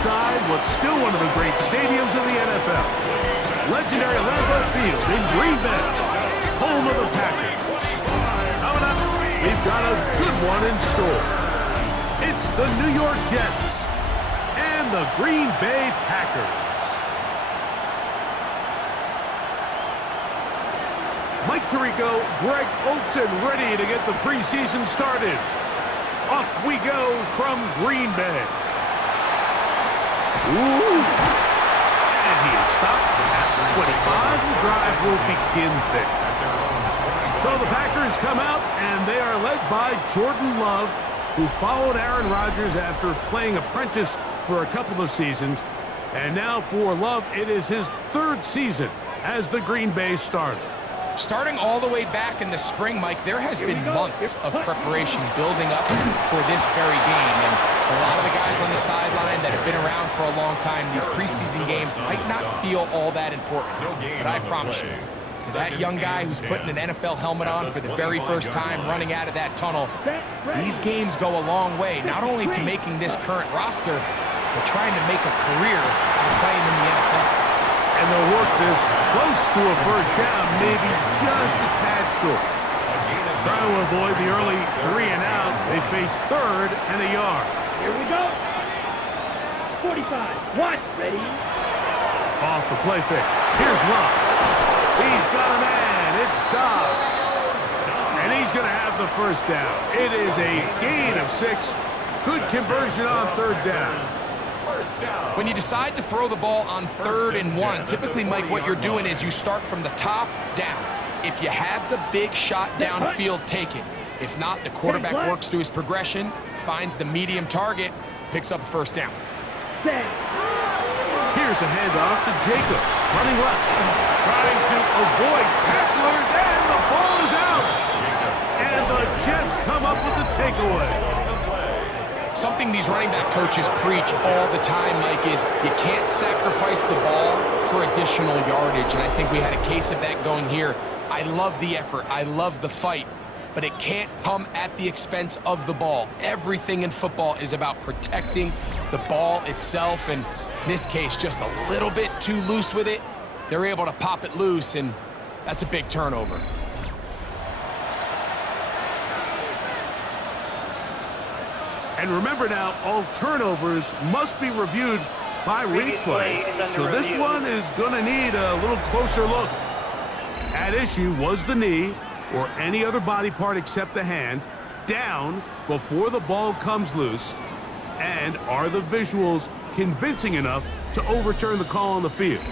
inside what's still one of the great stadiums in the NFL. Legendary Lambeau Field in Green Bay, home of the Packers. Coming up, we've got a good one in store. It's the New York Jets and the Green Bay Packers. Mike Tirico, Greg Olsen ready to get the preseason started. Off we go from Green Bay. Ooh. And he is stopped at the 25. The drive will begin there. So the Packers come out, and they are led by Jordan Love, who followed Aaron Rodgers after playing apprentice for a couple of seasons. And now for Love, it is his third season as the Green Bay starter. Starting all the way back in the spring, Mike, there has been months of preparation building up for this very game. And for a lot of the guys on the sideline that have been around for a long time, these preseason games might not feel all that important. But I promise you, to that young guy who's putting an NFL helmet on for the very first time, running out of that tunnel, these games go a long way, not only to making this current roster, but trying to make a career out of playing in the NFL. And they'll work this close to a first down, maybe just a tad short. Trying to avoid the early 3 and out, they face third and a yard. Here we go. 45. Watch. Ready. Off the play fake. Here's Love. He's got a man. It's Dobbs. And he's going to have the first down. It is a gain of 6. Good conversion on third down. When you decide to throw the ball on 3rd and 1, typically, Mike, what you're doing is you start from the top down. If you have the big shot downfield, take it. If not, the quarterback works through his progression, finds the medium target, picks up a first down. Here's a handoff to Jacobs, running left, trying to avoid tacklers, and the ball is out. And the Jets come up with the takeaway. Something these running back coaches preach all the time, Mike, is you can't sacrifice the ball for additional yardage, and I think we had a case of that going here. I love the effort. I love the fight, but it can't come at the expense of the ball. Everything in football is about protecting the ball itself, and in this case, just a little bit too loose with it. They're able to pop it loose, and that's a big turnover. And remember now, all turnovers must be reviewed by replay. So this one is going to need a little closer look. At issue was the knee, or any other body part except the hand, down before the ball comes loose. And are the visuals convincing enough to overturn the call on the field?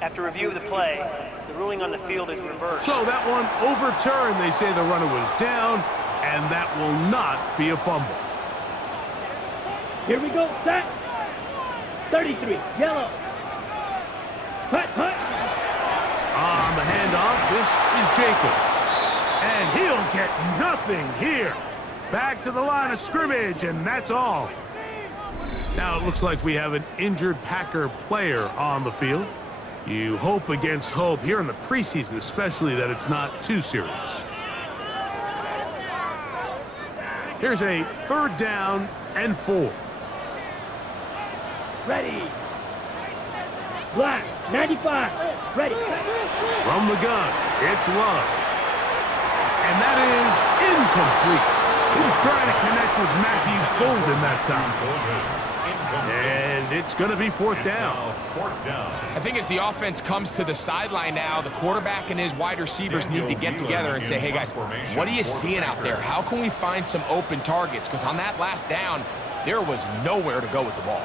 After review of the play, the ruling on the field is reversed. So that one overturned. They say the runner was down, and that will not be a fumble. Here we go. Set. 33. Yellow. Hut. On the handoff, this is Jacobs. And he'll get nothing here. Back to the line of scrimmage, and that's all. Now it looks like we have an injured Packer player on the field. You hope against hope here in the preseason, especially that it's not too serious. Here's a 3rd down and 4. Ready. Black. 95. Ready. From the gun, it's Love. And that is incomplete. He was trying to connect with Matthew Golden that time. And it's going to be 4th down. I think as the offense comes to the sideline now, the quarterback and his wide receivers need to get together and say, hey, guys, what are you seeing out there? How can we find some open targets? Because on that last down, there was nowhere to go with the ball.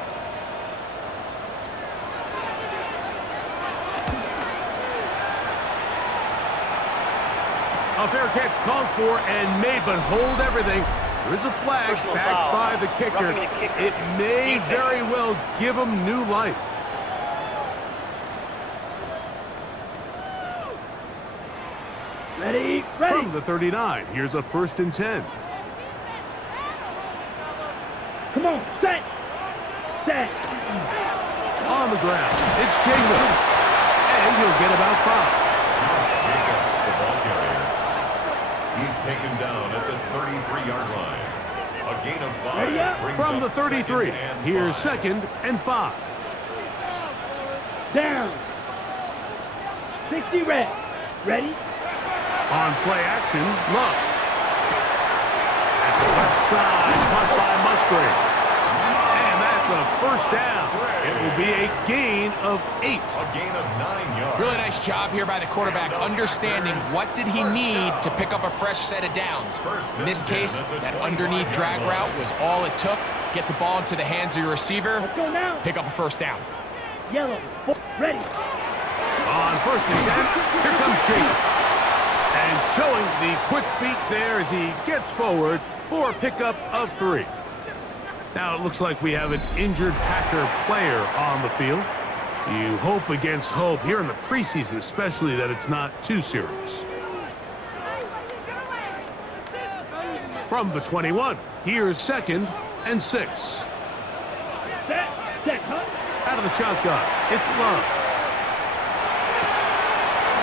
A fair catch called for and made, but hold everything. There is a flag backed by the kicker. It may very well give him new life. Ready. From the 39, here's a 1st and 10. Come on. Set. On the ground, it's Jacobs. And he'll get about 5. He's taken down at the 33-yard line. A gain of 5. Ready up. From the 33, here's 2nd and 5. Down. 60 red. Ready? On play action, Love. At the left side, caught by Musgrave. And that's a first down. It will be a gain of 8. A gain of 9 yards. Really nice job here by the quarterback, understanding what did he need to pick up a fresh set of downs. In this case, that underneath drag route was all it took. Get the ball into the hands of your receiver, Let's go now. pick up a first down. Yellow. Ready. On 1st and 10, here comes Jacobs. And showing the quick feet there as he gets forward for a pickup of 3. Now it looks like we have an injured Packer player on the field. You hope against hope here in the preseason, especially that it's not too serious. From the 21, here's 2nd and 6. Set. Cut. Out of the shotgun, it's Love.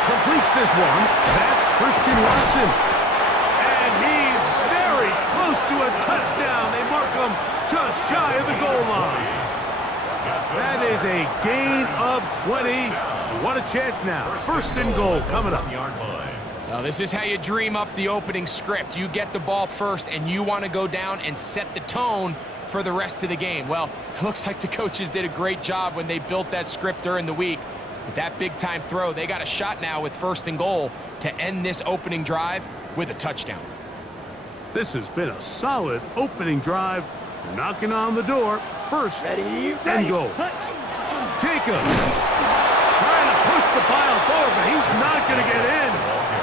Completes this one. That's Christian Watson. And he's very close to a touchdown. They mark him just shy of the goal line. That is a gain of 20. And what a chance now. 1st and goal coming up. Now, this is how you dream up the opening script. You get the ball first, and you want to go down and set the tone for the rest of the game. Well, it looks like the coaches did a great job when they built that script during the week. But that big-time throw, they got a shot now with 1st and goal to end this opening drive with a touchdown. This has been a solid opening drive. Knocking on the door. 1st Ready. and goal. Touch. Jacobs trying to push the pile forward, but he's not going to get in.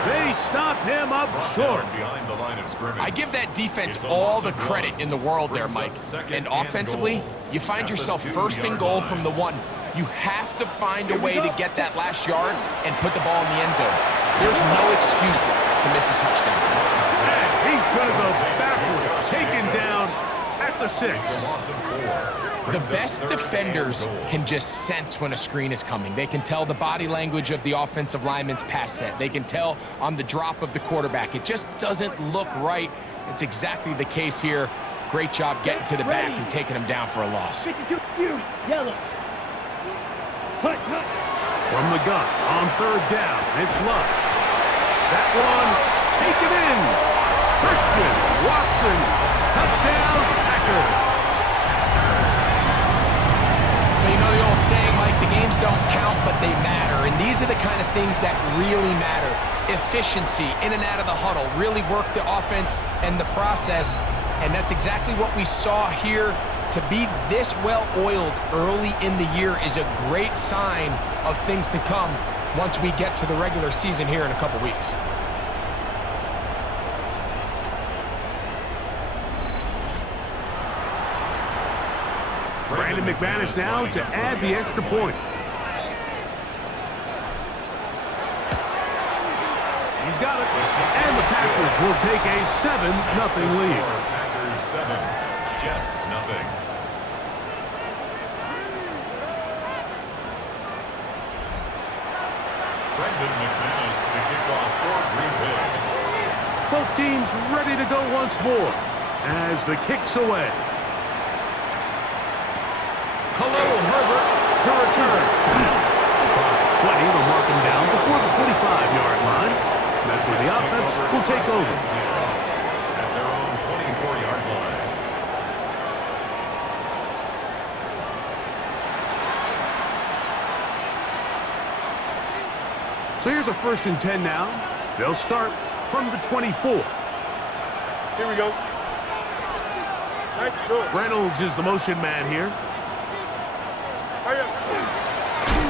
They stop him up short. Behind the line of scrimmage. I give that defense all the credit in the world there, Mike. And offensively, you find yourself 1st and goal from the 1. You have to find a way to get that last yard and put the ball in the end zone. There's no excuses to miss a touchdown. And he's going to go backwards, taken down at the 6. The best defenders can just sense when a screen is coming. They can tell the body language of the offensive lineman's pass set. They can tell on the drop of the quarterback. It just doesn't look right. It's exactly the case here. Great job getting to the back and taking him down for a loss. 52. Yellow. Touch. From the gun on 3rd down, it's Love. That one taken in. Christian Watson. Touchdown, Packers. You know the old saying, Mike, the games don't count, but they matter. And these are the kind of things that really matter. Efficiency, in and out of the huddle, really work the offense and the process. And that's exactly what we saw here. To be this well-oiled early in the year is a great sign of things to come once we get to the regular season here in a couple weeks. Brandon McManus now to add the extra point. He's got it. And the Packers will take a 7-0 lead. Packers 7, Jets 0. Brandon McManus to kick off for Green Bay. Both teams ready to go once more as the kick's away. Khalil Herbert to return. Across the 20, they'll mark him down before the 25-yard line. That's where the offense will take over. At their own 24-yard line. So here's a 1st and 10 now. They'll start from the 24. Here we go. Right, go. Reynolds is the motion man here. Hurry up.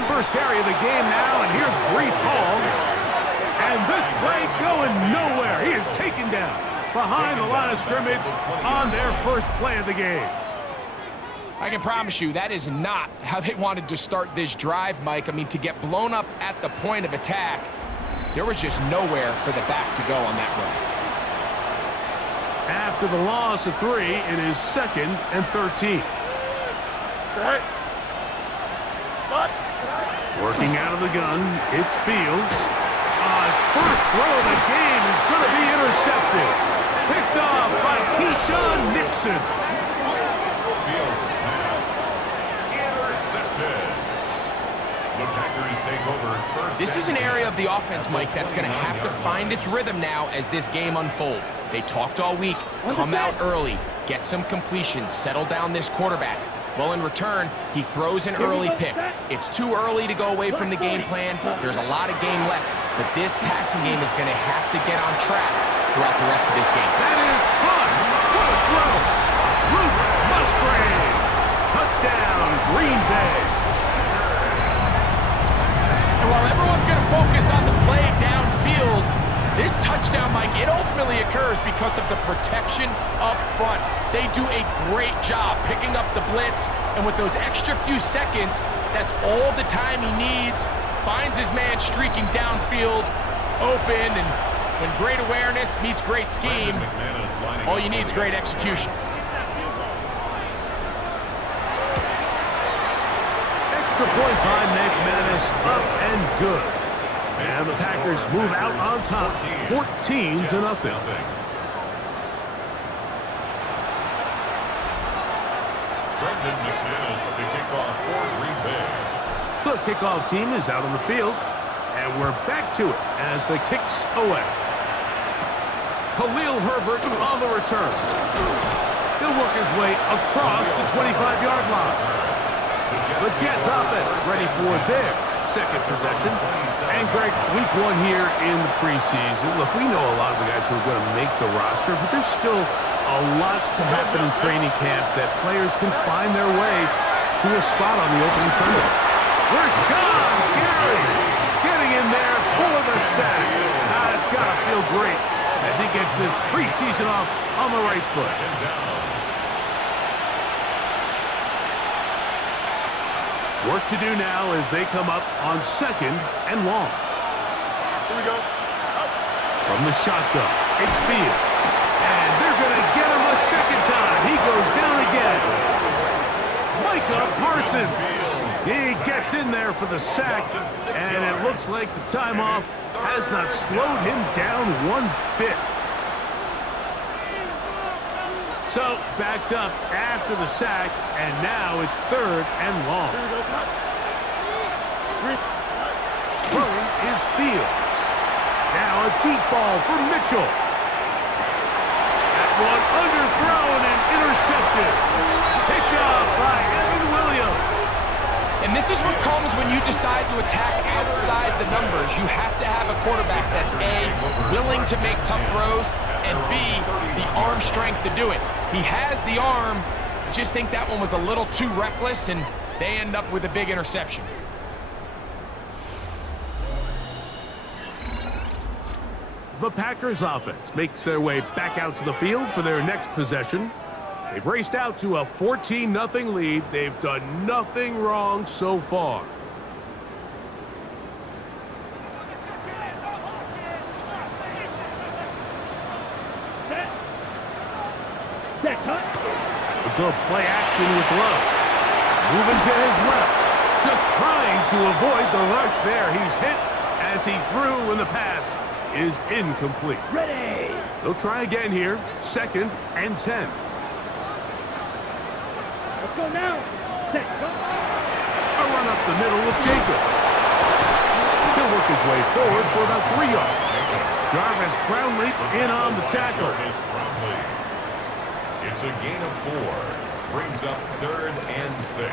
First carry of the game now, and here's Breece Hall. And this play going nowhere. He is taken down behind the line of scrimmage on their first play of the game. I can promise you that is not how they wanted to start this drive, Mike. I mean, to get blown up at the point of attack, there was just nowhere for the back to go on that run. After the loss of 3, it is 2nd and 13. Right. What? Working out of the gun, it's Fields. first throw of the game is going to be intercepted. Picked off by Keyshawn Nixon. Fields pass. Intercepted. The Packers take over first. This is an area of the offense, Mike, that's going to have to find its rhythm now as this game unfolds. They talked all week, come out early, get some completions, settle down this quarterback. Well, in return, he throws an early pick. It's too early to go away from the game plan. There's a lot of game left, but this passing game is going to have to get on track throughout the rest of this game. That is fun. What a throw. Luke Musgrave. Touchdown, Green Bay. And while everyone's going to focus on the play downfield, this touchdown, Mike, it ultimately occurs because of the protection up front. They do a great job picking up the blitz, and with those extra few seconds, that's all the time he needs. Finds his man streaking downfield, open, and when great awareness meets great scheme, all you need is great execution. Extra point by McManus, up and good. And the Packers move out on top, 14-0. Brendan McManus to kick off for Green Bay. The kickoff team is out on the field, and we're back to it as the kicks away. Khalil Herbert on the return. He'll work his way across the 25-yard line. The Jets offense ready for their second possession. And Greg, week one here in the preseason. Look, we know a lot of the guys who are going to make the roster, but there's still a lot to happen in training camp that players can find their way to a spot on the opening Sunday. Rashawn Gary getting in there for the sack. It's got to feel great as he gets this preseason off on the right foot. Work to do now as they come up on 2nd and long. Here we go. From the shotgun, it's Fields. And they're going to get him a second time. He goes down again. Micah Parsons. He gets in there for the sack, and it looks like the time off has not slowed him down one bit. So, backed up after the sack, and now it's 3rd and long. Throwing is Fields. Now a deep ball for Mitchell. That one underthrown and intercepted. Picked up by Evan Williams. And this is what comes when you decide to attack outside the numbers. You have to have a quarterback that's A, willing to make tough throws, and B, the arm strength to do it. He has the arm. I just think that one was a little too reckless, and they end up with a big interception. The Packers offense makes their way back out to the field for their next possession. They've raced out to a 14-0 lead. They've done nothing wrong so far. A good play action with Love. Moving to his left. Just trying to avoid the rush there. He's hit as he threw, and the pass is incomplete. Ready. They'll try again here. 2nd and 10. Let's go now. Set, go. A run up the middle with Jacobs. He'll work his way forward for about 3 yards. Jarvis Brownlee in on the tackle. It's a gain of 4. Brings up 3rd and 6.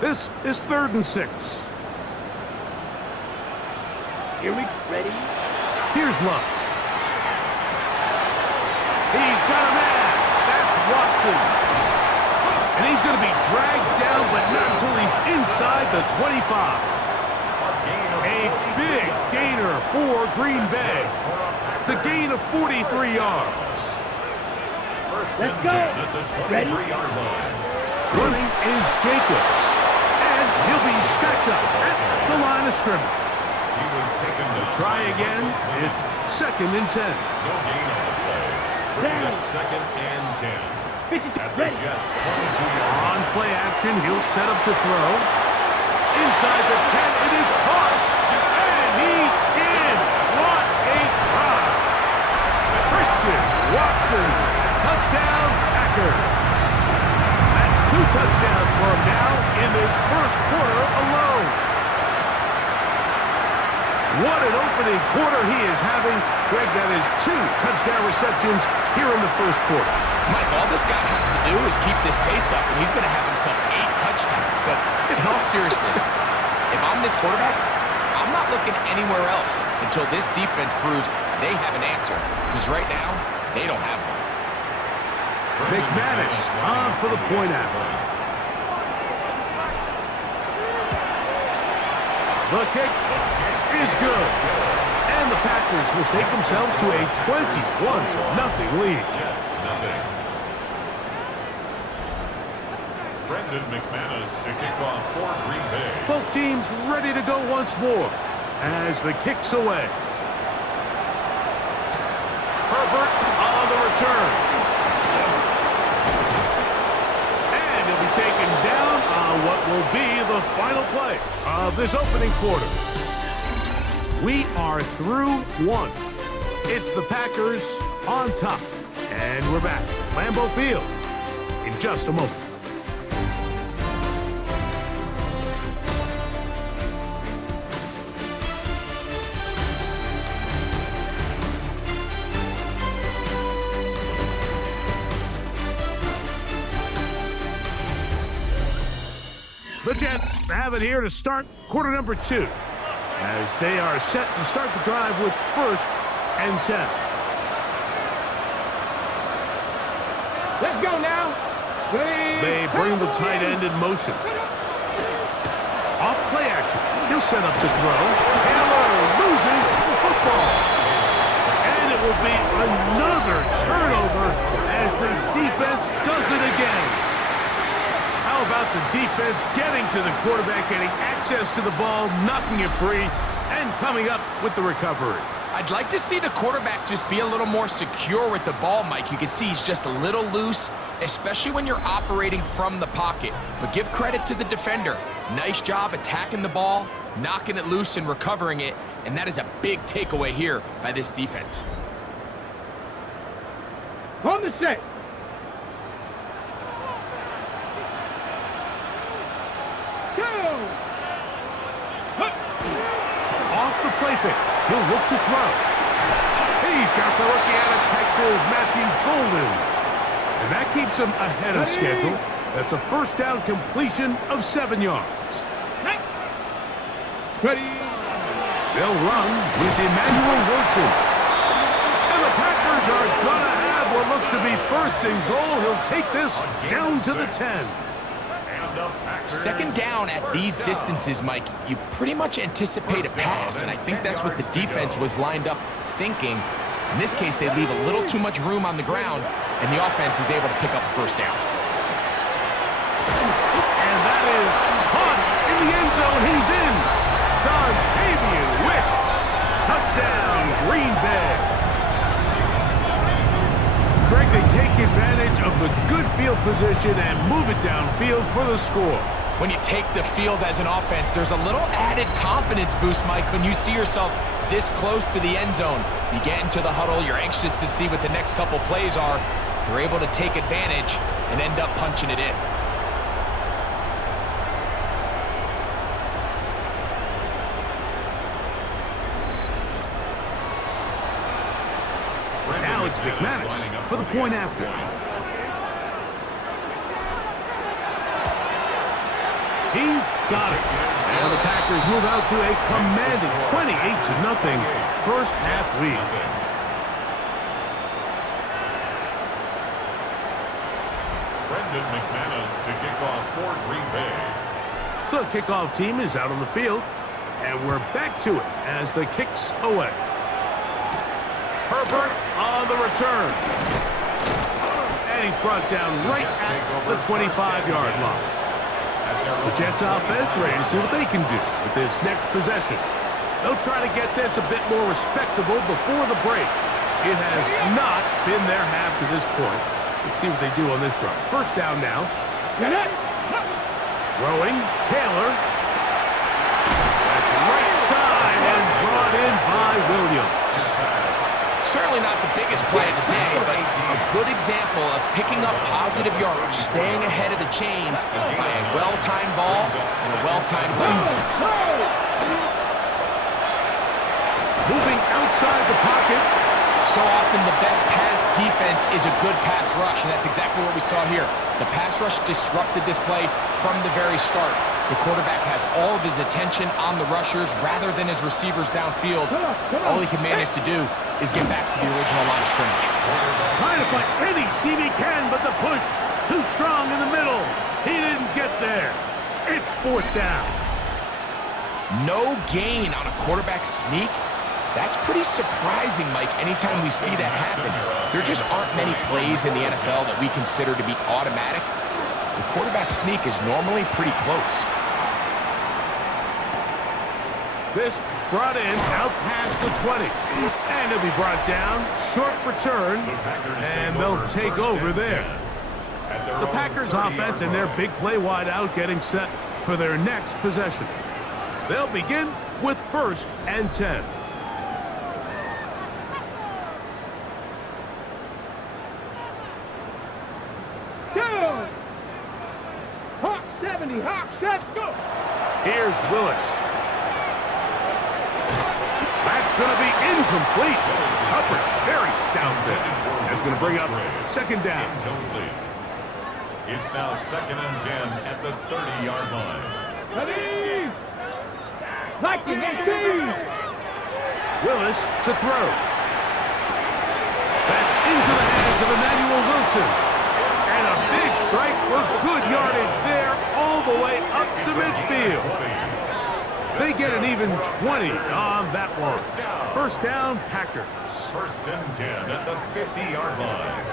This is 3rd and 6. Here we ready. Here's Love. He's got a man. That's Watson. And he's going to be dragged down, but not until he's inside the 25. A big gainer for Green Bay. It's a gain of 43 yards. Let's go. Ready. Running is Jacobs. And he'll be stacked up at the line of scrimmage. Try again. It's 2nd and 10. No gain on the play. Brings up 2nd and 10. At the Jets' 22-yard On play action, he'll set up to throw. Inside the 10, it is Carr. And he touchdowns for him now in this first quarter alone. What an opening quarter he is having. Greg, that is 2 touchdown receptions here in the first quarter. Mike, all this guy has to do is keep this pace up, and he's going to have himself 8 touchdowns. But in all seriousness, if I'm this quarterback, I'm not looking anywhere else until this defense proves they have an answer. Because right now, they don't have one. McManus on for the point after. The kick is good. And the Packers will take themselves to a 21-0 lead. Jets, nothing. Brendan McManus to kick off for Green Bay. Both teams ready to go once more as the kick's away. Herbert on the return. And he'll be taken down on what will be the final play of this opening quarter. We are through 1. It's the Packers on top. And we're back at Lambeau Field in just a moment. The Jets have it here to start quarter number 2 as they are set to start the drive with 1st and 10. Let's go now. They bring the tight end in motion. Off play action. He'll set up to throw. Taylor loses the football. And it will be another turnover as this defense does it again. How about the defense getting to the quarterback, getting access to the ball, knocking it free, and coming up with the recovery? I'd like to see the quarterback just be a little more secure with the ball, Mike. You can see he's just a little loose, especially when you're operating from the pocket. But give credit to the defender. Nice job attacking the ball, knocking it loose and recovering it, and that is a big takeaway here by this defense. On the set. Off the play fake. He'll look to throw. He's got the rookie out of Texas, Matthew Golden. And that keeps him ahead of schedule. That's a first down completion of 7 yards. Ready. They'll run with Emmanuel Wilson. And the Packers are going to have what looks to be 1st and goal. He'll take this down to the 10. Second down at these distances, Mike, you pretty much anticipate a pass, and I think that's what the defense was lined up thinking. In this case, they leave a little too much room on the ground, and the offense is able to pick up a first down. And that is caught in the end zone. He's in. Dontavian Wicks. Touchdown, Green Bay. Greg, they take advantage of the good field position and move it downfield for the score. When you take the field as an offense, there's a little added confidence boost, Mike, when you see yourself this close to the end zone. You get into the huddle, you're anxious to see what the next couple plays are. You're able to take advantage and end up punching it in. Now it's McManus for the point after. He's got it. And the Packers move out to a commanding 28-0 first half lead. Brendan McManus to kick off for Green Bay. The kickoff team is out on the field, and we're back to it as the kick's away. Herbert on the return. And he's brought down right at the 25-yard line. The Jets offense ready to see what they can do with this next possession. They'll try to get this a bit more respectable before the break. It has not been their half to this point. Let's see what they do on this drive. First down now. Throwing, Taylor. That's right side and brought in by Williams. Certainly not the biggest play of the day, but a good example of picking up positive yardage, staying ahead of the chains by a well-timed ball and a well-timed run. Moving outside the pocket. So often the best pass defense is a good pass rush, and that's exactly what we saw here. The pass rush disrupted this play from the very start. The quarterback has all of his attention on the rushers rather than his receivers downfield. All he can manage to do is get back to the original line of scrimmage. Trying to find any seam he can, but the push too strong in the middle. He didn't get there. It's 4th down. No gain on a quarterback sneak. That's pretty surprising, Mike, anytime we see that happen. There just aren't many plays in the NFL that we consider to be automatic. The quarterback sneak is normally pretty close. This brought in out past the 20. And he'll be brought down. Short return. And they'll take over there. The Packers offense and their big play wide out getting set for their next possession. They'll begin with 1st and 10. Hawk 70, Hawk set, go! Here's Willis. That's going to be incomplete. Hubbard, very stout there. That's going to bring up 2nd down. Incomplete. It's now 2nd and 10 at the 30-yard line. Ready! Liking and see! Willis to throw. That's into the hands of Emmanuel Wilson. And a big strike for good yardage there all the way up to midfield. They get an even 20 on that one. 1st down, Packers. 1st and 10 at the 50-yard line.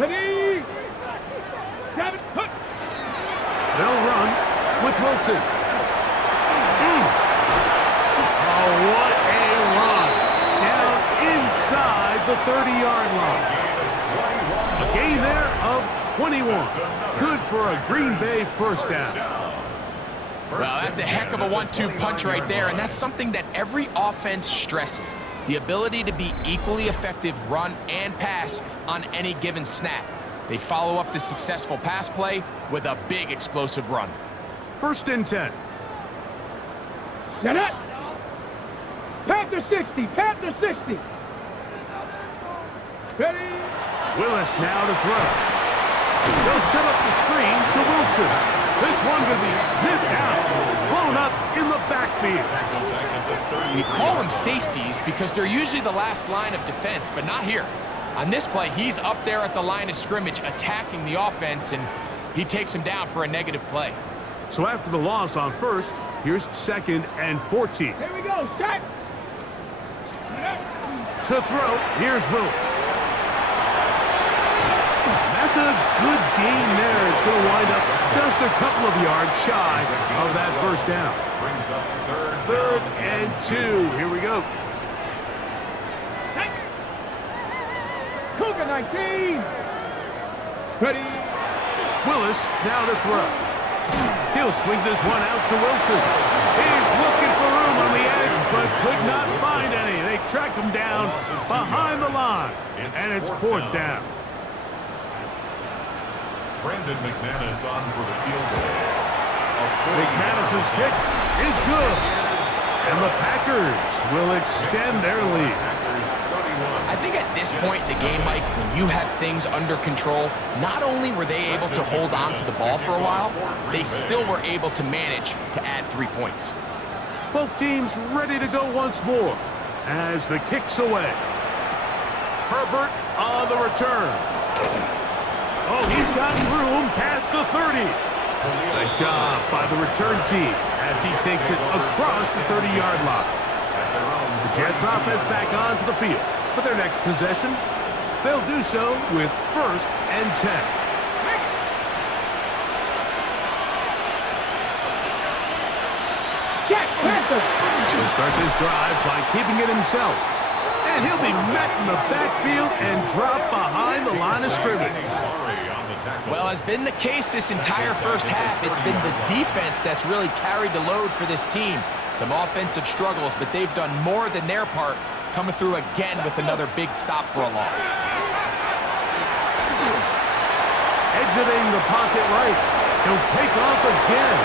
Ready! They'll run with Wilson. Oh, what a run. Down inside the 30-yard line. A gain there of 21. Good for a Green Bay 1st down. Well, that's a heck of a 1-2 punch right there, and that's something that every offense stresses. The ability to be equally effective run and pass on any given snap. They follow up the successful pass play with a big explosive run. 1st and 10. Set up! Panther 60, Panther 60! Ready! Willis now to throw. They'll set up the screen to Wilson. This one going to be sniffed out, blown up in the backfield. We call them safeties because they're usually the last line of defense, but not here. On this play, he's up there at the line of scrimmage attacking the offense, and he takes him down for a negative play. So after the loss on 1st, here's 2nd and 14. Here we go, set! To throw, here's Willis. That's a good gain there. It's going to wind up just a couple of yards shy of that 1st down. Brings up 3rd and 2. Here we go. Cougar 19! Ready! Willis now to throw. He'll swing this one out to Wilson. He's looking for room on the edge, but could not find any. They track him down behind the line, and it's 4th down. Brendan McManus on for the field goal. McManus's kick is good, and the Packers will extend their lead. I think at this point in the game, Mike, when you have things under control, not only were they able to hold on to the ball for a while, they still were able to manage to add 3 points. Both teams ready to go once more as the kick's away. Herbert on the return. Oh, he's got room past the 30. Nice job by the return team as he takes it across the 30-yard line. The Jets offense back onto the field for their next possession. They'll do so with 1st and 10. He'll start this drive by keeping it himself. And he'll be met in the backfield and dropped behind the line of scrimmage. Well, has been the case this entire 1st half. It's been the defense that's really carried the load for this team. Some offensive struggles, but they've done more than their part coming through again with another big stop for a loss. Exiting the pocket right. He'll take off again.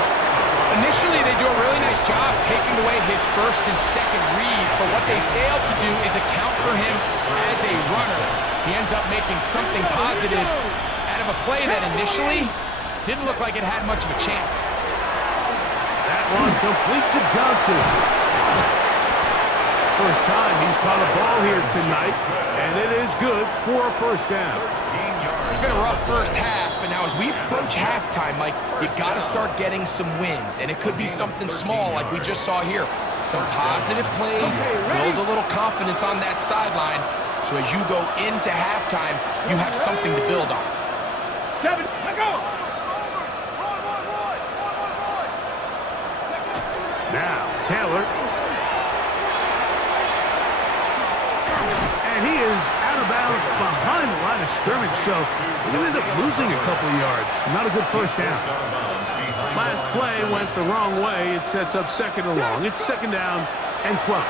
Initially, they do a really nice job taking away his first and second read, but what they fail to do is account for him as a runner. He ends up making something positive out of a play that initially didn't look like it had much of a chance. That one complete to Johnson. First time he's caught a ball here tonight, and it is good for a first down. It's been a rough first half, but now as we approach halftime, Mike, you got to start getting some wins, and it could be something small like we just saw here. Some positive plays, build a little confidence on that sideline, so as you go into halftime, you have something to build on. Kevin, let go. Now, Taylor. And he is out of bounds behind the line of scrimmage, so we're going to end up losing a couple of yards. Not a good first down. Last play went the wrong way. It sets up second and long. It's second down and 12. Oh,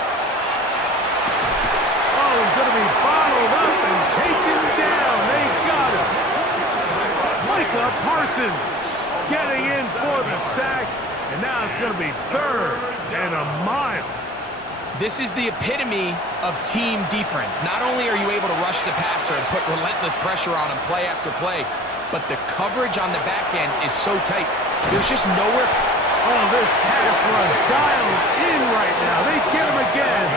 he's going to be bottled up and taken down. They got him. Micah Parsons getting in for the sack. And now it's going to be third and a mile. This is the epitome of team defense. Not only are you able to rush the passer and put relentless pressure on him play after play, but the coverage on the back end is so tight. There's just nowhere. Oh, this pass rush dialed in right now. They get him again.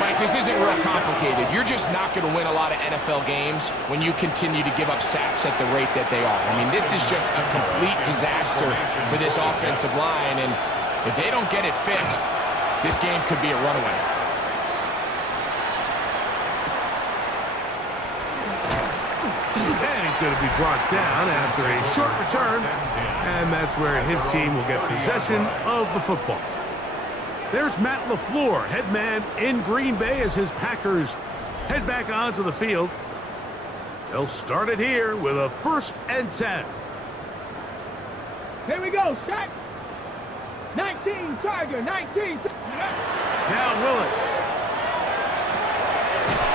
Mike, this isn't real complicated. You're just not going to win a lot of NFL games when you continue to give up sacks at the rate that they are. I mean, this is just a complete disaster for this offensive line, and if they don't get it fixed, this game could be a runaway. And he's going to be brought down after a short return, and that's where his team will get possession of the football. There's Matt LaFleur, head man in Green Bay as his Packers head back onto the field. They'll start it here with a 1st and 10. Here we go, Shaq. 19, Tiger, 19. Now Willis.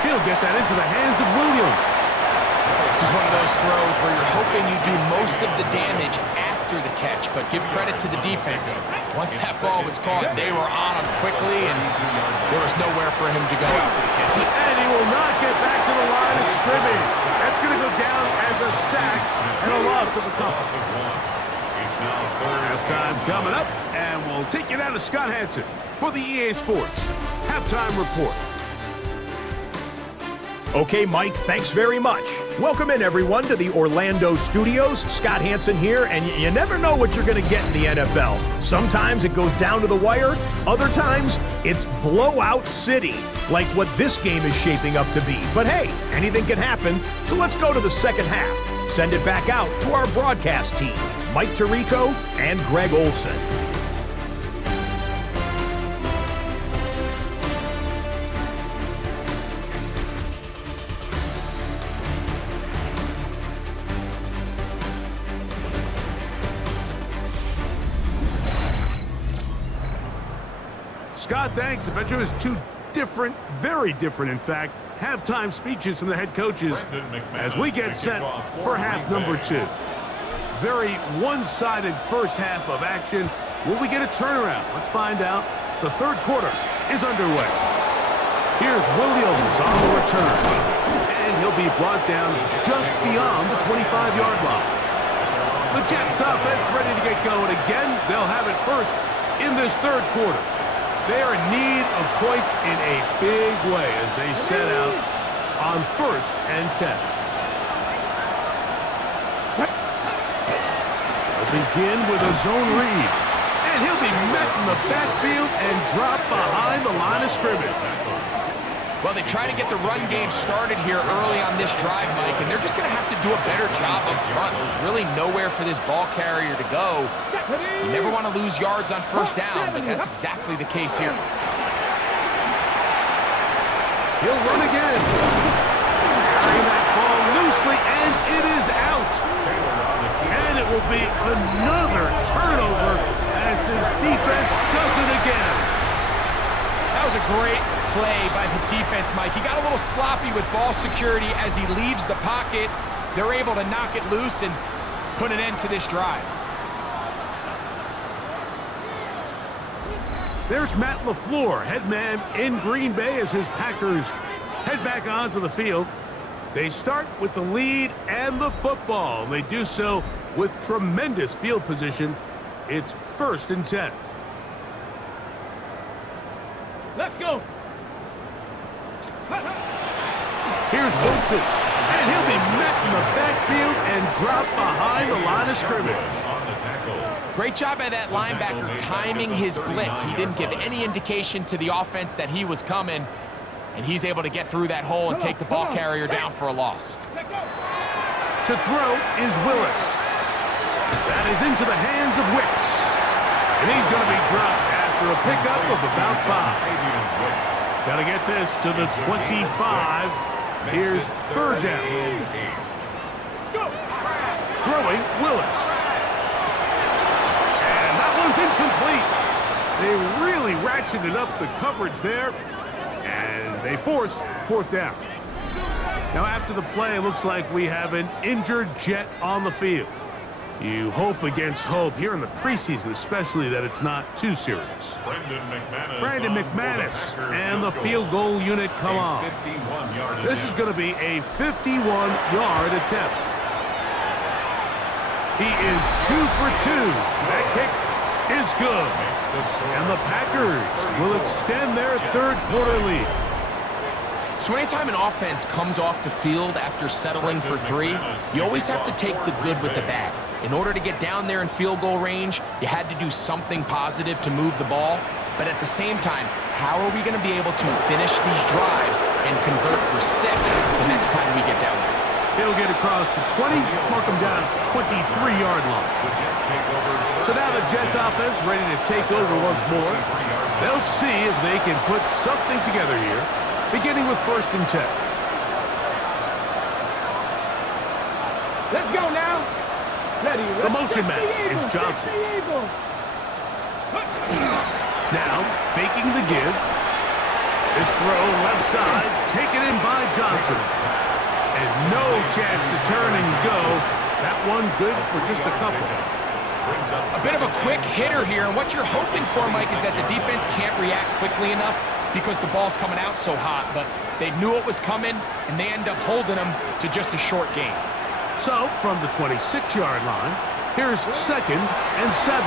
He'll get that into the hands of Williams. This is one of those throws where you're hoping you do most of the damage after the catch, but give credit to the defense. Once that ball was caught, they were on him quickly, and there was nowhere for him to go after the catch. And he will not get back to the line of scrimmage. That's going to go down as a sack and a loss of a couple. Halftime coming up, and we'll take you down to Scott Hansen for the EA Sports Halftime Report. Okay, Mike, thanks very much. Welcome in, everyone, to the Orlando studios. Scott Hansen here, and you never know what you're going to get in the NFL. Sometimes it goes down to the wire. Other times, it's blowout city, like what this game is shaping up to be. But hey, anything can happen, so let's go to the second half. Send it back out to our broadcast team, Mike Tirico and Greg Olson. Scott, thanks. I bet you it was two different, very different, in fact, halftime speeches from the head coaches as we get set for half number 2. Very one-sided first half of action. Will we get a turnaround? Let's find out. The third quarter is underway. Here's Williams on the return. And he'll be brought down just beyond the 25-yard line. The Jets offense ready to get going again. They'll have it first in this third quarter. They are in need of points in a big way as they set out on 1st and 10. They'll begin with a zone read. And he'll be met in the backfield and dropped behind the line of scrimmage. Well, they try to get the run game started here early on this drive, Mike, and they're just going to have to do a better job up front. There's really nowhere for this ball carrier to go. You never want to lose yards on first down, but that's exactly the case here. He'll run again. Carrying that ball loosely, and it is out. And it will be another turnover as this defense does it again. That was a great play defense, Mike. He got a little sloppy with ball security as he leaves the pocket. They're able to knock it loose and put an end to this drive. There's Matt LaFleur, head man in Green Bay as his Packers head back onto the field. They start with the lead and the football. They do so with tremendous field position. It's 1st and 10. Let's go. Here's Wilson, and he'll be met in the backfield and dropped behind the line of scrimmage. On the tackle. Great job by that linebacker timing his blitz. He didn't give any indication to the offense that he was coming, and he's able to get through that hole and take the ball carrier down for a loss. To throw is Willis. That is into the hands of Wicks. And he's going to be dropped after a pickup of about 5. Got to get this to the 25. Here's 3rd down. Throwing Willis. And that one's incomplete. They really ratcheted up the coverage there. And they force 4th down. Now after the play, it looks like we have an injured Jet on the field. You hope against hope here in the preseason, especially that it's not too serious. Brandon McManus and the field goal unit come on. This is going to be a 51-yard attempt. He is 2 for 2. That kick is good. And the Packers will extend their 3rd quarter lead. So anytime an offense comes off the field after settling for 3, you always have to take the good with the bad. In order to get down there in field goal range, you had to do something positive to move the ball. But at the same time, how are we going to be able to finish these drives and convert for 6 the next time we get down there? He'll get across the 20, mark him down at the 23-yard line. So now the Jets offense ready to take over once more. They'll see if they can put something together here, beginning with 1st and 10. Let's go now. Ready. The motion man is Johnson. Now, faking the give. This throw left side, taken in by Johnson. And no chance to turn and go. That one good for just a couple. A bit of a quick hitter here, and what you're hoping for, Mike, is that the defense can't react quickly enough because the ball's coming out so hot, but they knew it was coming, and they end up holding them to just a short gain. So, from the 26-yard line, here's 2nd and 7.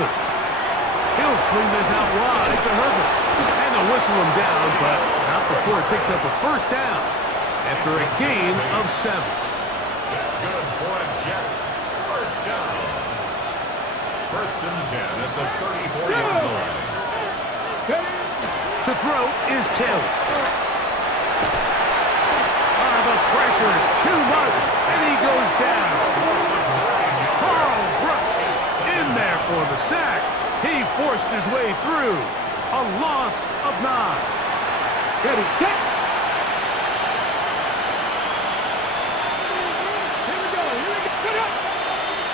He'll swing this out wide to Herbert. And they'll whistle him down, but not before it picks up a 1st down after a gain of 7. That's good for a Jets. 1st down. 1st and 10 at the 34-yard line. To throw is Taylor. The pressure, too much, and he goes down. Carl Brooks in there for the sack. He forced his way through. A loss of 9. Ready, set. Here we go. Put up.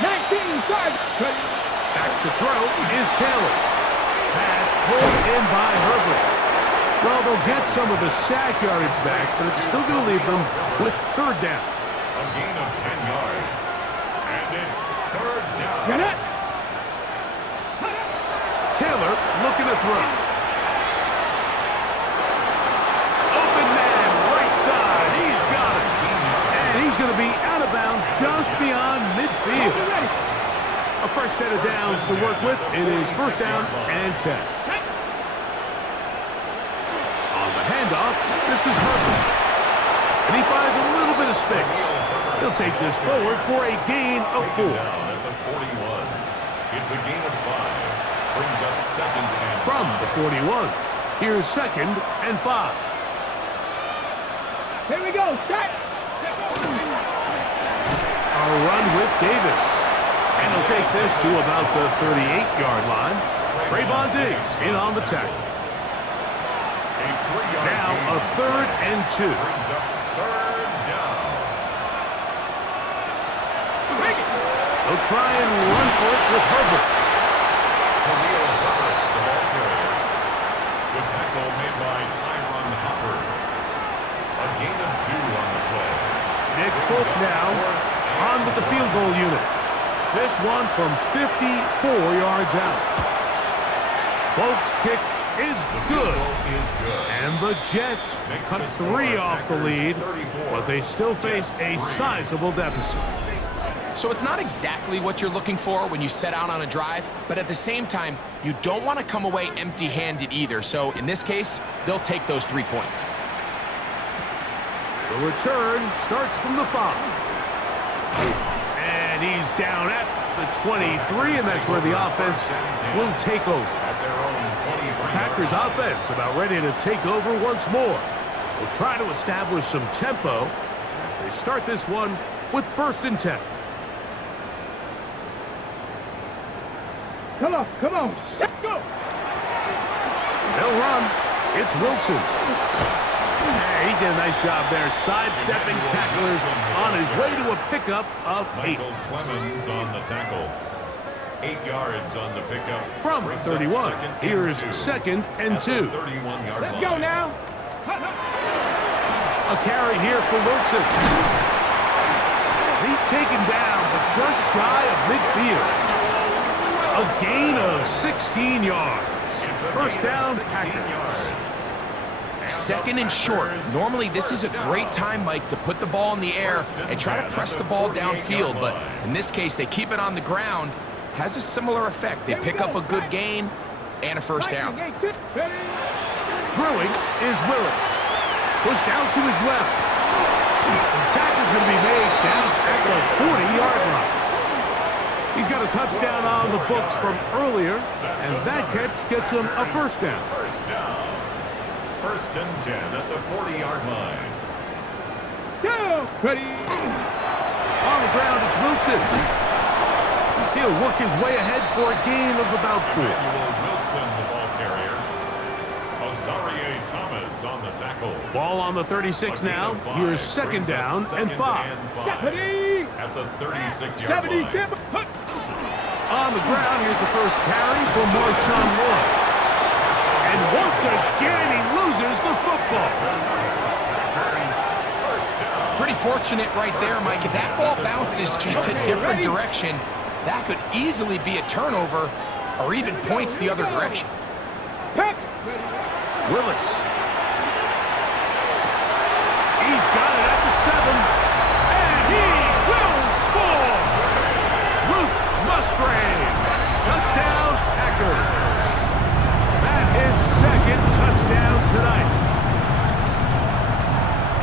19 yards. Back to throw is Taylor. Pass pulled in by Herbert. Well, they'll get some of the sack yardage back, but it's still going to leave them with 3rd down. A gain of 10 yards. And it's 3rd down. Get it. Taylor looking to throw. Open man, right side. He's got it. And he's going to be out of bounds just beyond midfield. A fresh set of downs to work with. It is 1st down and 10. Handoff, this is Herbert. And he finds a little bit of space. He'll take this forward for a gain of 4. At the 41. It's a gain of 5. Brings up 2nd and 5. From the 41, here's 2nd and 5. Here we go. Set. A run with Davis. And he'll take this to about the 38-yard line. Trayvon Diggs in on the tackle. Now a 3rd and 2. Brings up 3rd down. They'll try and run for it with Herbert. Khalil Herbert, the ball carrier. Good tackle made by Tyron Hopper. Folk now on with the field goal unit. This one from 54 yards out. Folk's kick is good. And the Jets cut 3 off the lead, but they still face a sizable deficit. So it's not exactly what you're looking for when you set out on a drive, but at the same time, you don't want to come away empty-handed either. So in this case, they'll take those 3 points. The return starts from the 5. And he's down at the 23, and that's where the offense will take over. The Packers offense about ready to take over once more. They'll try to establish some tempo as they start this one with 1st and 10. Come on, let's go. They'll run. It's Wilson. He did a nice job there, sidestepping tacklers on his way to a pickup of 8. Michael Clemens on the tackle. 8 yards on the pickup. From 31, here's 2nd and 2. Let's go now. A carry here for Wilson. He's taken down, but just shy of midfield. A gain of 16 yards. 1st down, Packers. 2nd and short. Normally, this is a great time, Mike, to put the ball in the air and try to press the ball downfield. But in this case, they keep it on the ground. Has a similar effect. They pick up a good gain and a 1st down. Throwing is Willis. Pushed out to his left. The tackle's going to be made down at the 40-yard line. He's got a touchdown on the books from earlier, and that catch gets him a 1st down. 1st and 10 at the 40-yard line. Go, ready. On the ground, it's Wilson. He'll work his way ahead for a gain of about 4. Wilson, the ball carrier. Azarie Thomas on the tackle. Ball on the 36 now. Here's 2nd down and 5. Ready. At the 36-yard line. On the ground, here's the 1st carry for Marshawn Lloyd. And once again, he loses the football. Pretty fortunate right there, Mike. If that ball bounces just a different direction, that could easily be a turnover or even points the other direction. Willis. He's got it at the 7. And he will score! Luke Musgrave. Touchdown, Packers. That is 2nd touchdown tonight.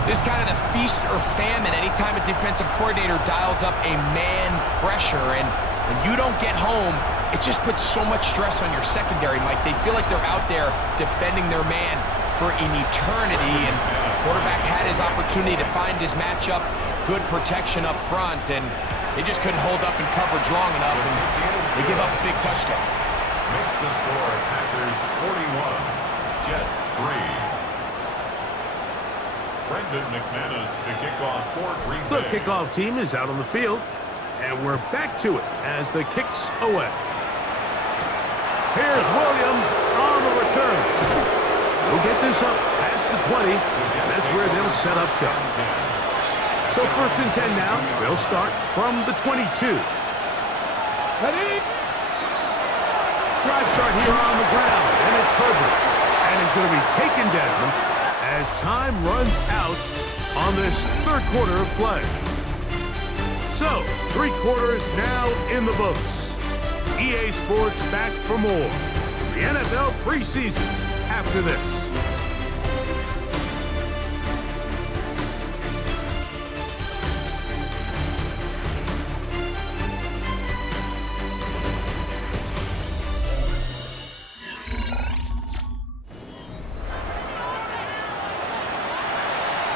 This is kind of the feast or famine anytime a defensive coordinator dials up a man pressure, and when you don't get home, it just puts so much stress on your secondary, Mike. They feel like they're out there defending their man for an eternity, and the quarterback had his opportunity to find his matchup, good protection up front, and they just couldn't hold up in coverage long enough, and they give up a big touchdown. Makes the score Packers 41, Jets 3. Brendan McManus to kick off for Green Bay. The kickoff team is out on the field, and we're back to it as the kick's away. Here's Williams on the return. He'll get this up past the 20, and that's where they'll set up shop. So 1st and 10 now. They'll start from the 22. Ready. Drive start here on the ground, and it's Herbert. And he's going to be taken down as time runs out on this 3rd quarter of play. So, 3 quarters now in the books. EA Sports back for more. The NFL preseason after this.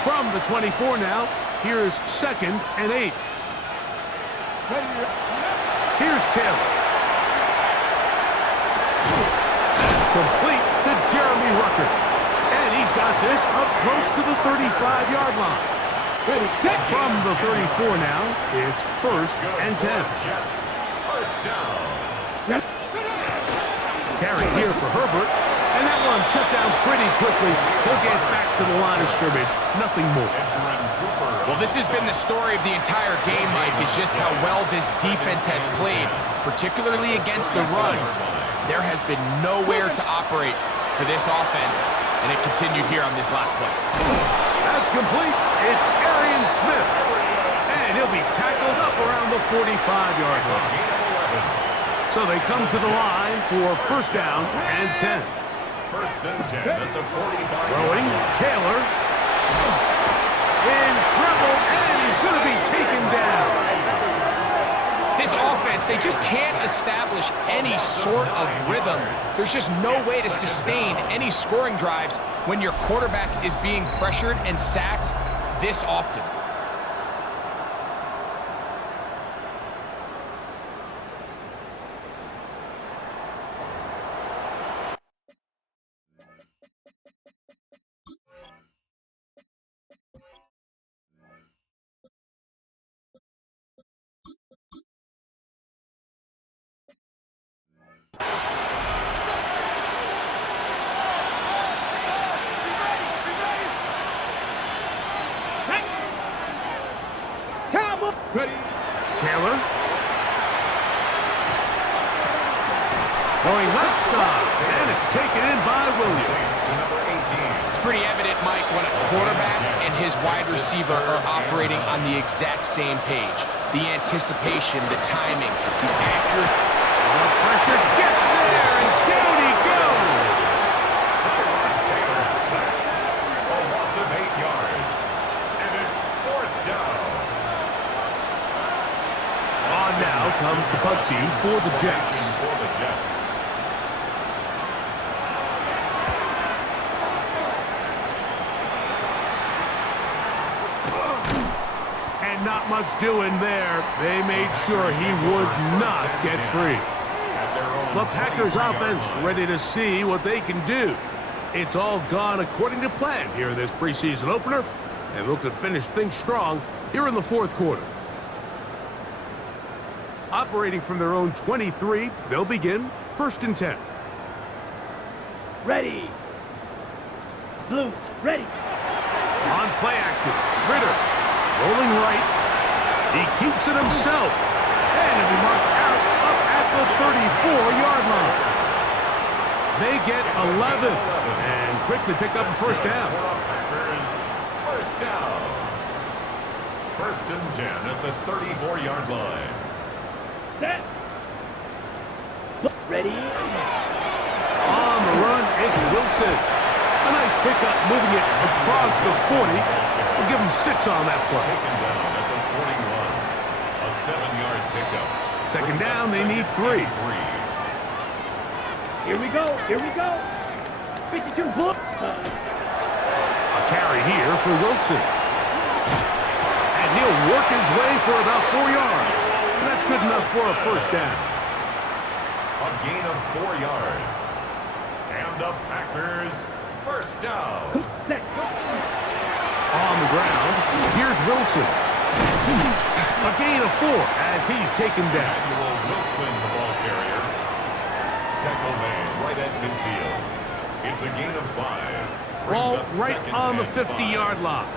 From the 24 now, here's 2nd and 8. Here's Taylor. Complete to Jeremy Rucker. And he's got this up close to the 35-yard line. From the 34 now, it's 1st and 10. Jets, 1st down. Carry here for Herbert. And that one shut down pretty quickly. He'll get back to the line of scrimmage. Nothing more. Edgerrin Cooper Well, this has been the story of the entire game, Mike, is just how well this defense has played, particularly against the run. There has been nowhere to operate for this offense, and it continued here on this last play. That's complete. It's Arian Smith. And he'll be tackled up around the 45-yard line. So they come to the line for first down and 10. First and 10 at the 45. Throwing, Taylor. In trouble, and he's going to be taken down. This offense, they just can't establish any sort of rhythm. There's just no way to sustain any scoring drives when your quarterback is being pressured and sacked this often. Taylor. Going left side, and it's taken in by Williams. It's pretty evident, Mike, when a quarterback and his wide receiver are operating on the exact same page. The anticipation, the timing, the accuracy. The pressure gets there, and down he goes. Taylor sacked. A loss of 8 yards. And it's fourth down. On now comes the punt team for the Jets. And not much doing there. They made sure he would not get free. The Packers offense ready to see what they can do. It's all gone according to plan here in this preseason opener, and look to finish things strong here in the fourth quarter. Operating from their own 23, they'll begin first and 10. Ready. Blue, ready. On play action, Ritter rolling right. He keeps it himself. And he'll be marked out up at the 34-yard line. They get 11 and quickly pick up a first down. Packers, first down. First and 10 at the 34-yard line. Set. Ready. On the run, it's Wilson. A nice pickup, moving it across the 40. We'll give him 6 on that play. Taken down at the 41. A 7-yard pickup. Second down, they need 3. Here we go. Here we go. 52 blue. A carry here for Wilson. And he'll work his way for about 4 yards. And that's good enough for a first down. A gain of 4 yards. And the Packers, first down. On the ground, here's Wilson. A gain of 4 as he's taken down. Wilson, the ball carrier. Tackle made right at midfield. It's a gain of 5. Ball right on the 50-yard line.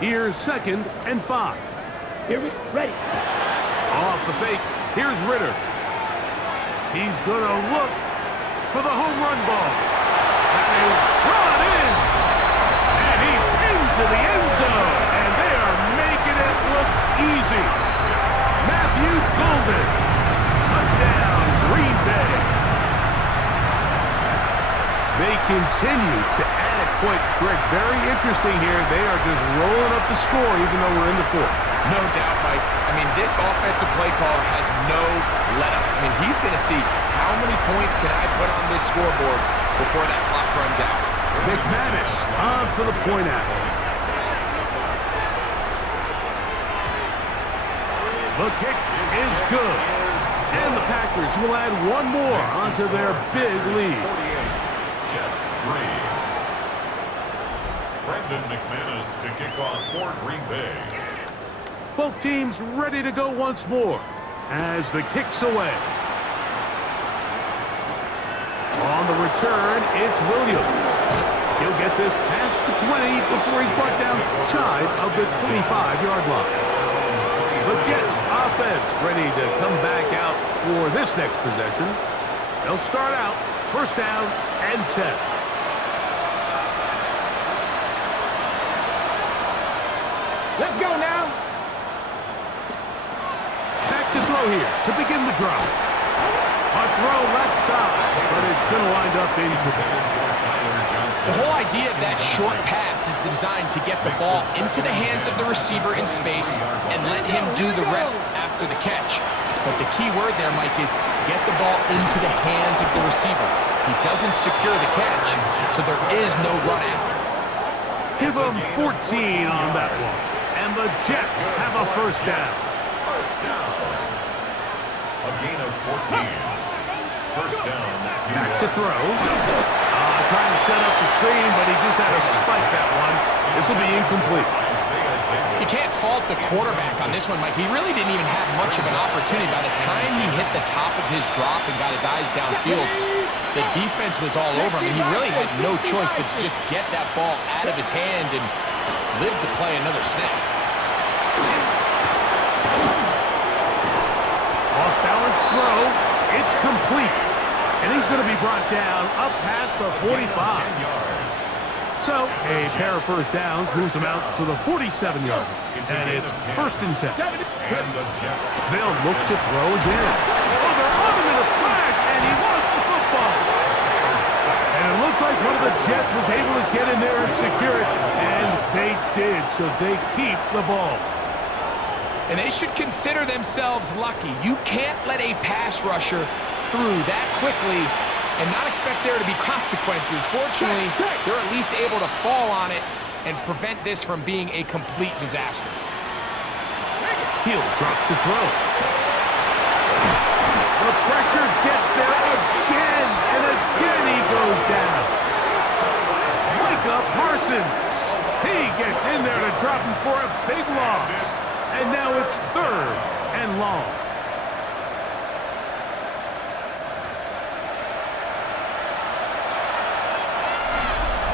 Here's second and 5. Here we ready. Off the fake, here's Ritter. He's going to look for the home run ball. That is brought in. And he's into the end zone. And they are making it look easy. Matthew Golden. Touchdown, Green Bay. They continue to add points. Greg, very interesting here. They are just rolling up the score even though we're in the fourth. No doubt, Mike. I mean, this offensive play caller has no let-up. I mean, he's going to see how many points can I put on this scoreboard before that clock runs out. McManus on for the point after. The kick is good. And the Packers will add one more onto their big lead. Jets 3. Brendan McManus to kick off for Green Bay. Both teams ready to go once more as the kick's away. On the return, it's Williams. He'll get this past the 20 before he's brought down shy of the 25-yard line. The Jets offense ready to come back out for this next possession. They'll start out first down and 10. Let's go now. Back to throw here to begin the drive. A throw left side, but it's going to wind up incomplete. The whole idea of that short pass is designed to get the ball into the hands of the receiver in space and let him do the rest after the catch. But the key word there, Mike, is get the ball into the hands of the receiver. He doesn't secure the catch, so there is no run after. Give him 14 on that one. And the Jets have a first down. First down. A gain of 14. First down. Back to throw. Trying to set up the screen, but he just had to spike that one. This will be incomplete. You can't fault the quarterback on this one, Mike. He really didn't even have much of an opportunity. By the time he hit the top of his drop and got his eyes downfield, the defense was all over him. He really had no choice but to just get that ball out of his hand and live to play another snap. Off-balance throw. It's complete. And he's going to be brought down up past the 45. So a pair of first downs moves him out to the 47-yard. And it's first and 10. They'll look to throw again. Oh, they're on him in a flash, and he lost the football. And it looked like one of the Jets was able to get in there and secure it. And they did, so they keep the ball. And they should consider themselves lucky. You can't let a pass rusher through that quickly and not expect there to be consequences. Fortunately, they're at least able to fall on it and prevent this from being a complete disaster. He'll drop to throw. The pressure gets there again, and again he goes down. Micah Parsons. He gets in there to drop him for a big loss. And now it's third and long.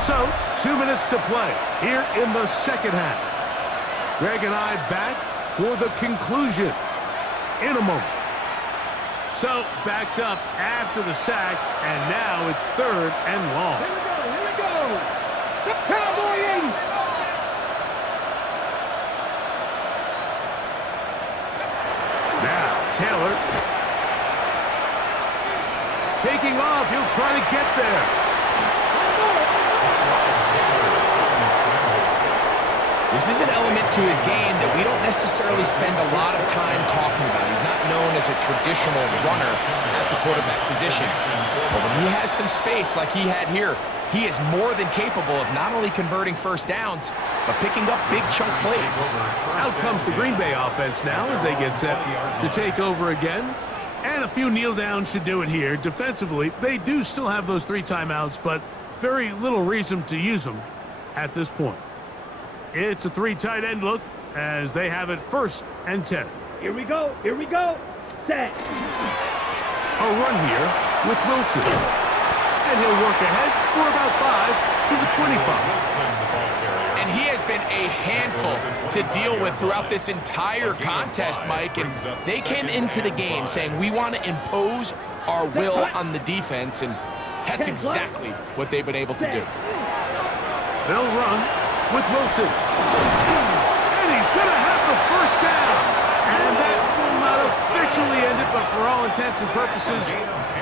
So, 2 minutes to play here in the second half. Greg and I back for the conclusion in a moment. So, backed up after the sack, and now it's third and long. Here we go. The Cowboy 80. Now, Taylor. Taking off, he'll try to get there. This is an element to his game that we don't necessarily spend a lot of time talking about. He's not known as a traditional runner at the quarterback position. But when he has some space like he had here, he is more than capable of not only converting first downs, but picking up big chunk plays. Out comes the Green Bay offense now as they get set to take over again. And a few kneel downs should do it here. Defensively, they do still have those 3 timeouts, but very little reason to use them at this point. It's a 3 tight end look as they have it first and 10. Here we go. Set. A run here with Wilson. And he'll work ahead for about 5 to the 25. And he has been a handful to deal with throughout this entire contest, Mike. And they came into the game saying, we want to impose our will on the defense. And that's exactly what they've been able to do. They'll run with Wilson. And he's going to have the first down. And that will not officially end it, but for all intents and purposes,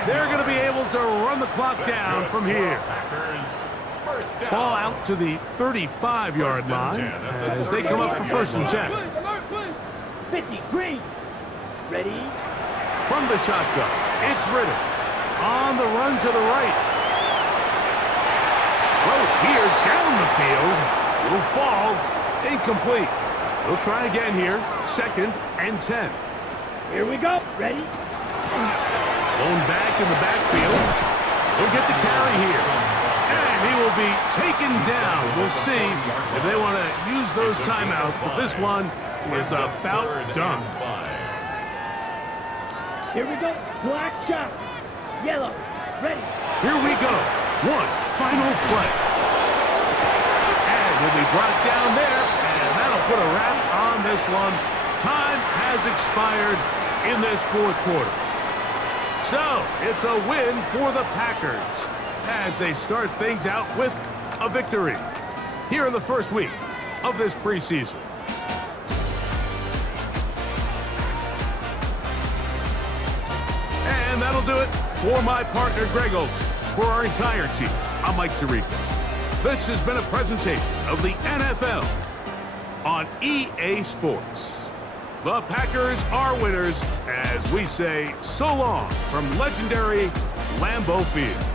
they're going to be able to run the clock down from here. Ball out to the 35-yard line as they come up for first and 10. 50, green. Ready? From the shotgun, it's Ritter. On the run to the right. Well, here down the field. Will fall. Incomplete. We'll try again here. Second and 10. Here we go. Ready? Going back in the backfield. He'll get the carry here. And he will be taken down. We'll see if they want to use those timeouts. But this one is about done. Here we go. Black shot. Yellow. Ready. Here we go. One final play. He'll be brought down there, and that'll put a wrap on this one. Time has expired in this fourth quarter. So, it's a win for the Packers as they start things out with a victory here in the first week of this preseason. And that'll do it for my partner, Greg Olson. For our entire team, I'm Mike Tirico. This has been a presentation of the NFL on EA Sports. The Packers are winners as we say so long from legendary Lambeau Field.